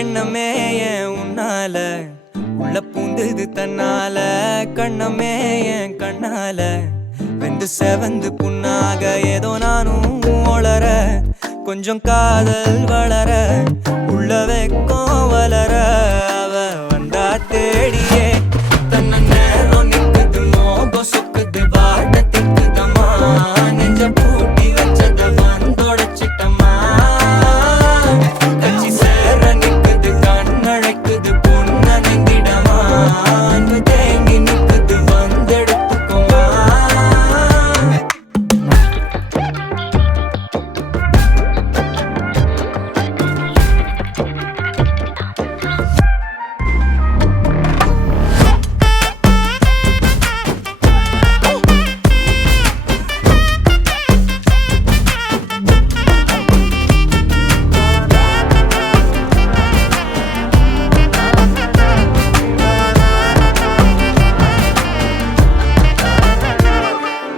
எண்ணமே ஏன் உன்னால உள்ள பூந்தது தன்னால கண்ணமே என் கண்ணால வெந்து செவந்து புண்ணாக ஏதோ நானும் ஒளர கொஞ்சம் காதல் வளர உள்ள வெக்கம் வளர அவ வந்தா தேடியே தன்ன நேரம் நிக்குது மோகம் சொக்குது வாட்ட திக்குதம்மா நெஞ்ச பூட்டி வச்சத வந்தொடச்சிட்டம்மா கட்சி சேர நிக்குது கண்ணழைக்குது பொண்ண நெங்கிடமா அன்பு தேங்கி நிக்குது வந்தெடுத்துக்குமா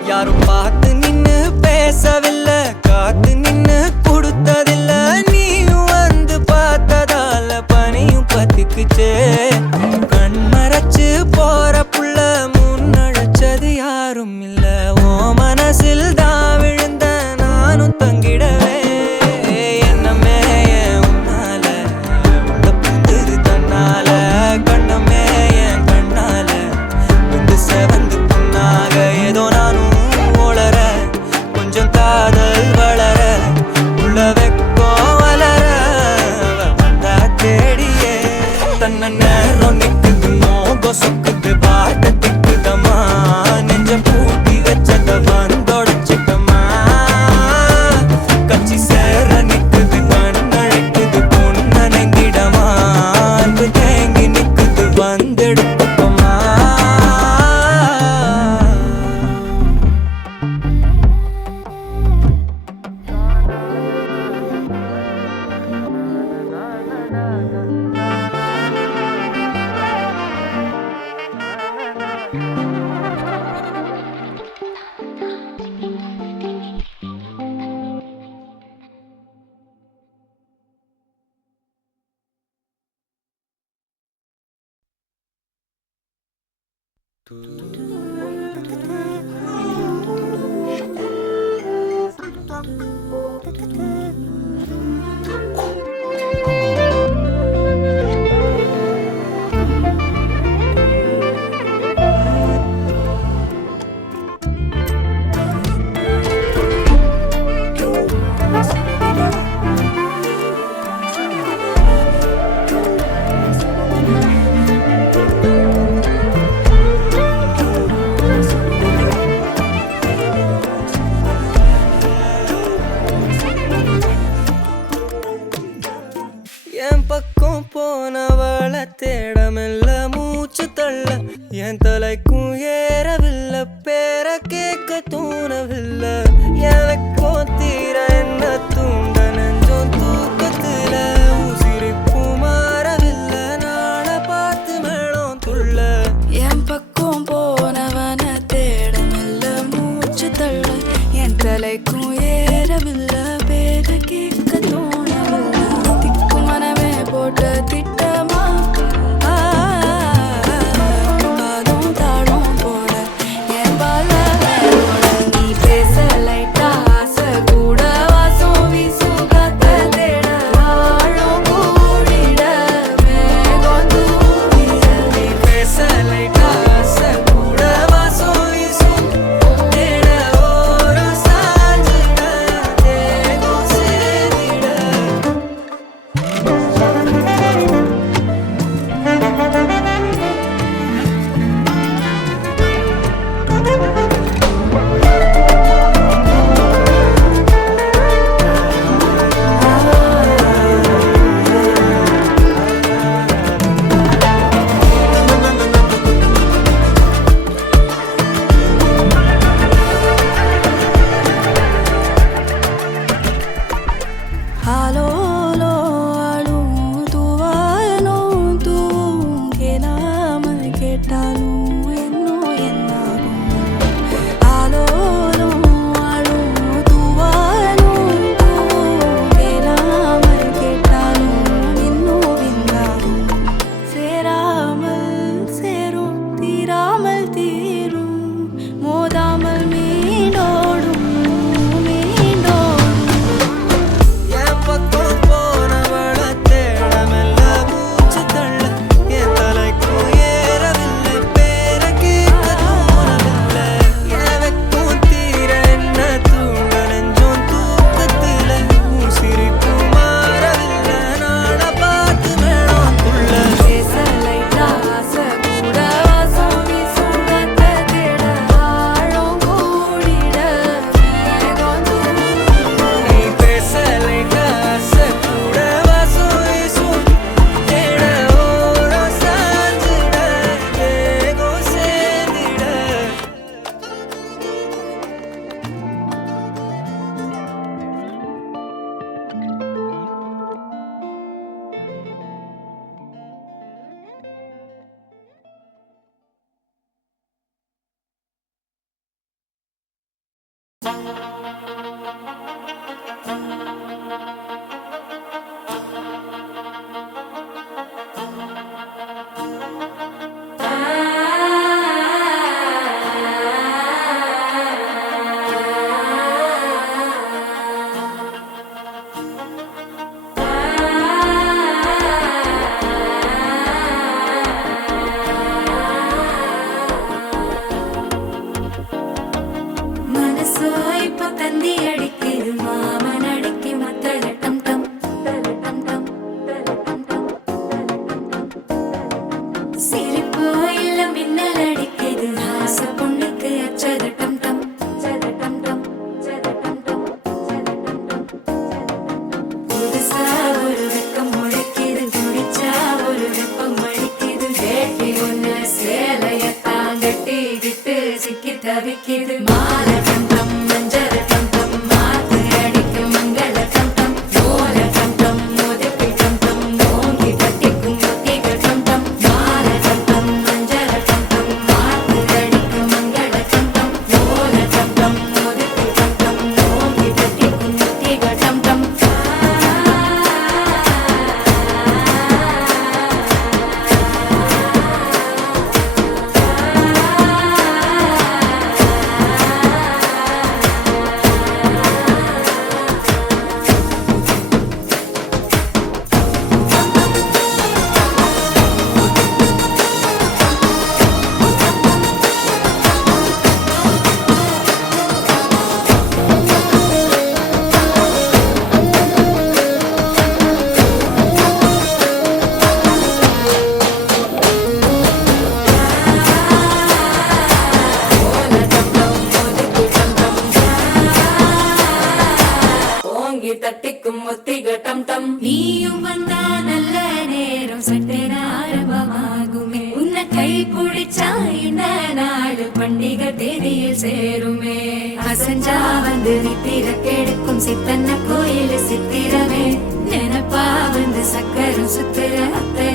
யாரும் பார்த்து நின்னு பேசவில்லை காத்து நின்னு கொடுத்ததில்லை நீயும் வந்து பார்த்ததால பனியும் பத்திக்குச்சே கண் மறைச்சு போற புள்ள முன்னழைச்சது யாரும் இல்ல ஓ மனசில் தான் விழுந்த நானும் தங்கிடவே என்னமே என் உன்னால உள்ள புந்தது தன்னால கண்ணமே என் கண்ணால வந்து செவந்து புண்ணாக ஏதோ நானும் ஒளர கொஞ்சம் காதல் வளர உள்ள வெக்கம் வளர வந்தா தேடியே தன்ன நேரம் நிக்குது மோகம் சொக்குது பாட்ட திக்குதம்மா நெஞ்ச பூட்டி வச்சத வந்தொடச்சிட்டம்மா கட்சி சேர நிக்குது கண்ணழைக்குது பொண்ண நெங்கிடமா அன்பு தேங்கி நிக்குது வந்தெடுத்துக்குமா என் பக்கம் போனவள தேடமில்ல மூச்சு தள்ள என் தலைக்கும் ஏறவில்லை பேர கேட்க தோணவில்லை எனக்கோ தீர என்ன தூண்ட நெஞ்சம் தூக்கத்துல உசிரிப்பு மாறவில்லை நாள பார்த்து மேளம் துள்ள என் பக்கம் போனவன தேடமில்ல மூச்சு தள்ள என் தலைக்கும் ஏறவில்லை பேர கேட்க தோணவில்லை திக்கு மனமே போட்ட திட்டமா பாதம் தாடும் போட என் பால நீ பேச லைட்டா ஆசை கூட வாசம் வீசும் காத்த தேட ஆழம் கூடிட மேகம் தூவிட நீ பேச லைட்டா ஆசை கூட வாசம் வீசும் தேட ஓரம் சாஞ்சிட தேகம் சேர்ந்திட ஆலோலோ ஆளும் தூவாயனும் தூவும் கேளாமல் கேட்டாலும் இன்னும் என்னாகும் ஆலோலோ ஆளும் தூவாயனும் தூவும் கேளாமல் கேட்டாலும் இன்னும் தவிக்குது மால டம் டம் மஞ்சள் டம் டம் மாத்து அடிக்கும் மங்கள டம் டம் ஓல டம் டம் முதுக்கு டம் டம் ஓங்கி தட்டிக்கும் முத்திக டம் டம் மால டம் டம் மஞ்சள் டம் டம் மாத்து அடிக்கும் மங்கள டம் டம் ஓல டம் டம் முதுக்கு டம் டம் ஓங்கி தட்டிக்கும் முத்திக டம் டம் ஓங்கி தட்டிக்கும் முத்திக டம் டம் நீயும் வந்தா நல்ல நேரம் சட்டென ஆரம்பமாகுமே உன்னை கை பிடிச்சா இந்த நாடு பண்டிகை தேதியில் சேருமே அசஞ்சா வந்து நித்திர கெடுக்கும் சித்தன்ன கோயில் சித்திரமே நினைப்பா வந்து சக்கரம் சுத்துற அத்தை